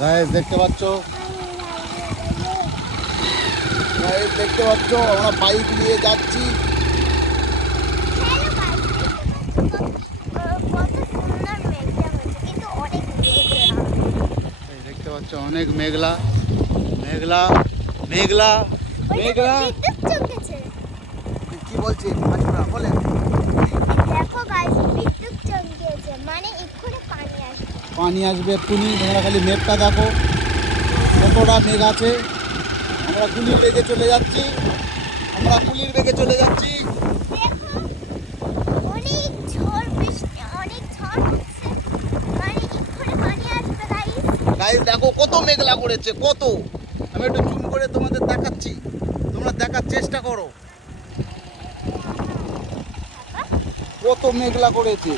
Guys দেখতে পাচ্ছ, আমরা বাইক নিয়ে যাচ্ছি। দেখতে পাচ্ছ অনেক মেঘলা মেঘলা মেঘলা মেঘলা। কি বলছে বলেন? দেখো গাইস, বিদ্যুৎ চমকেছে, মানে এক্ষুনি পানি আসবে। পানি আসবে এক্ষুনি। তোমরা খালি মেঘটা দেখো, কতটা মেঘ আছে। আমরা কুলির বেগে চলে যাচ্ছি, দেখো, অনেক ঝড় বৃষ্টি, অনেক ঝড় হচ্ছে, মানে এক্ষুনি পানি আসবে গাইস। গাইস দেখো কত মেঘলা করেছে, কত। আমি একটু জুম করে তোমাদের দেখাচ্ছি, তোমরা দেখার চেষ্টা করো কত মেঘলা করেছে।